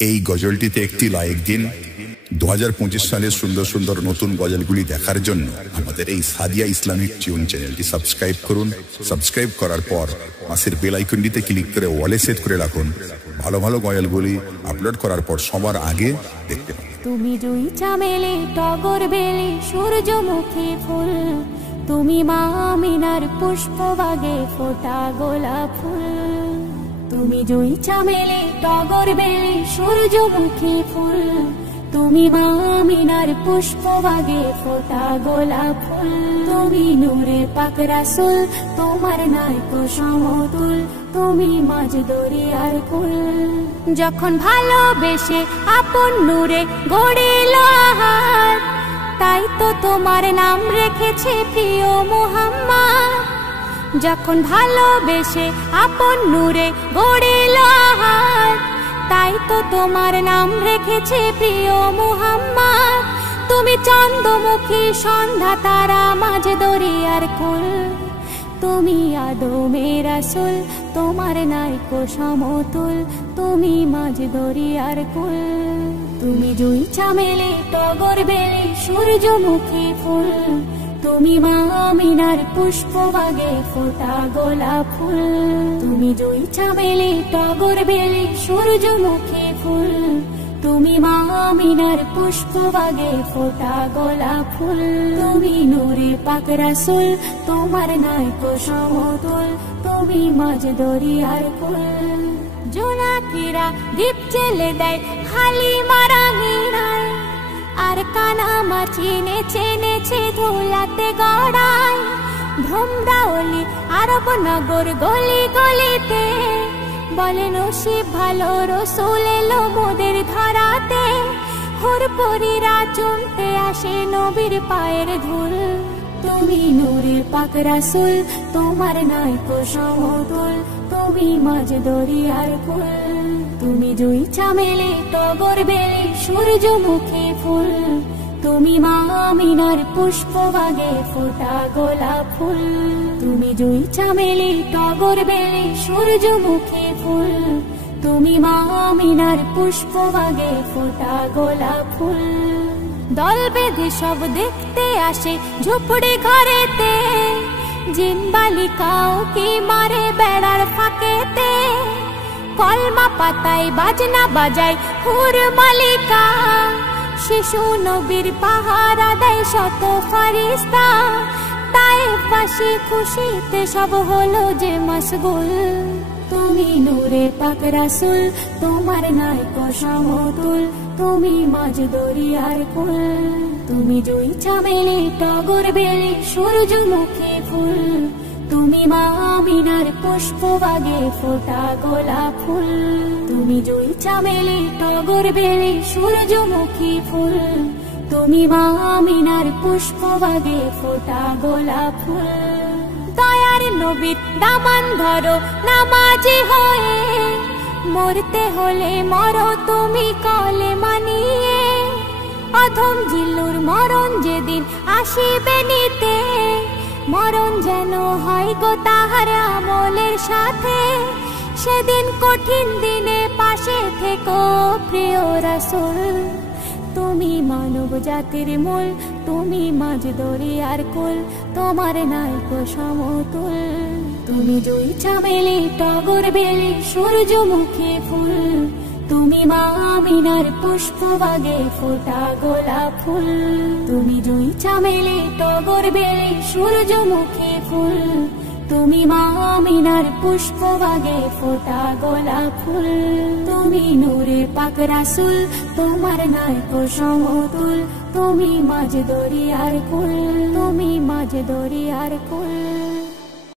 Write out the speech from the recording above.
এই গজলটিতে একটি লাইক দিন। 2025 সালের সুন্দর সুন্দর নতুন গজলগুলি দেখার জন্য আমাদের এই সাদিয়া ইসলামিক টিউন চ্যানেলটি সাবস্ক্রাইব করুন। সাবস্ক্রাইব করার পর পাশের বেল আইকনটিতে ক্লিক করে ওয়ালে সেট করে রাখুন। ভালো ভালো গজলগুলি আপলোড করার পর সবার আগে দেখতে পাবেন। তুমি জুই চামেলি টগর বেলি সূর্যমুখী ফুল, তুমি মা আমিনার পুষ্পবাগে ফোটা গোলাপ ফুল। তুমি জুই চামেলি টগর বেলি সূর্যমুখী ফুল, তুমি মা আমিনার পুষ্পবাগে ফোটা গোলাপ ফুল। তুমি নূরে পাক রাসূল, তোমার নাইকো সমতুল, তুমি মাঝ দরিয়ার কুল। যখন ভালোবেসে আপন নূরে গড়িল আহার, তাই তো তোমার নাম রেখেছে প্রিয় মুহাম্মদ। যখন ভালোবেসে আপন নূরে গড়িল আহার, তাই তো তোমার নাম রেখেছে প্রিয় মুহাম্মদ। তুমি চন্দ্রমুখী সন্ধ্যা তারা মাঝ দরিয়ার কুল, তুমি আদমের রাসূল, তোমার নাইকো সমতুল, তুমি মাঝ দরিয়ার কুল। তুমি জুই চামেলি টগর বেলি সূর্যমুখী ফুল, তুমি মা আমিনার পুষ্পবাগে ফোটা গোলাপ ফুল। তুমি জুই চামেলি টগর বেলি সূর্যমুখী ফুল, তুমি মা আমিনার পুষ্পবাগে ফোটা গোলাপ ফুল। তুমি নূরে পাক রাসূল, তোমার নাইকো সমতুল, তুমি মাঝ দরিয়ার কুল। জোনাকিরা দীপ জেলে দেয় হালিমার আঙিনায়, আর কানামাছি নেচে নেচে ধুলাতে গড়ায়। ভ্রমরাওলি আরব নগর গলি গলিতে বলে নসিব ভালো রসুল এলো মোদের ধরাতে। হুরপুরীরা চুমতে আসে নবীর পায়ের ধুল, তুমি নূরে পাক রাসূল, তোমার নাইকো সমতুল, তুমি মাঝ দরিয়ার কুল। তুমি জুই চামেলি টগর বেলি সূর্যমুখী ফুল, তুমি মা আমিনার পুষ্পবাগে ফোটা গোলাপ ফুল। তুমি জুই চামেলি টগর বেলি সূর্যমুখী ফুল, তুমি মা আমিনার পুষ্পবাগে ফোটা গোলাপ ফুল। দল বেঁধে সব দেখতে আসে ঝুপড়ি ঘরেতে, জিন বালিকাও কি মারে বেড়ার ফাঁকেতে। কলমা পাতায় বাজনা বাজায় হুর মালিকা, শিশু নবীর পাহারা দেয় শত ফারিস্তা। তায়েফবাসী খুশিতে সব হলো যে মশগুল, তুমি নূরে পাক রাসূল, তোমার নাইকো সমতুল, তুমি মাঝ দরিয়ার কুল। তুমি জুই চামেলি টগর বেলি সূর্যমুখী ফুল, তুমি মা আমিনার পুষ্পবাগে ফোটা গোলাপ ফুল। তুমি জুই চামেলি টগর বেলি সূর্যমুখী ফুল, তুমি মা আমিনার পুষ্পবাগে ফোটা গোলাপ ফুল। দয়ার নবীর দামান ধরো নামাজি হয়ে, মরতে হলে মরো তুমি কলেমা নিয়ে। অধম জিল্লুর মরণ যেদিন আসিবে নিতে, মরণ যেন হয় গো তাহার আমলের সাথে। সেদিন কঠিন দিনে পাশে থেকো প্রিয় রাসূল, তুমি মানব জাতির মূল, তুমি মাঝ দরিয়ার কুল, তোমার নাইকো সমতুল। তুমি জুই চামেলি টগর বেলি সূর্যমুখী ফুল, তুমি মা আমিনার পুষ্পবাগে ফোটা গোলাপ ফুল। তুমি জুই চামেলি টগর বেলি সূর্যমুখী ফুল, তুমি মা আমিনার পুষ্পবাগে ফোটা গোলাপ ফুল। তুমি নূরে পাক রাসূল, তোমার নাইকো সমতুল, তুমি মাঝ দরিয়ার কুল, তুমি মাঝ দরিয়ার কুল।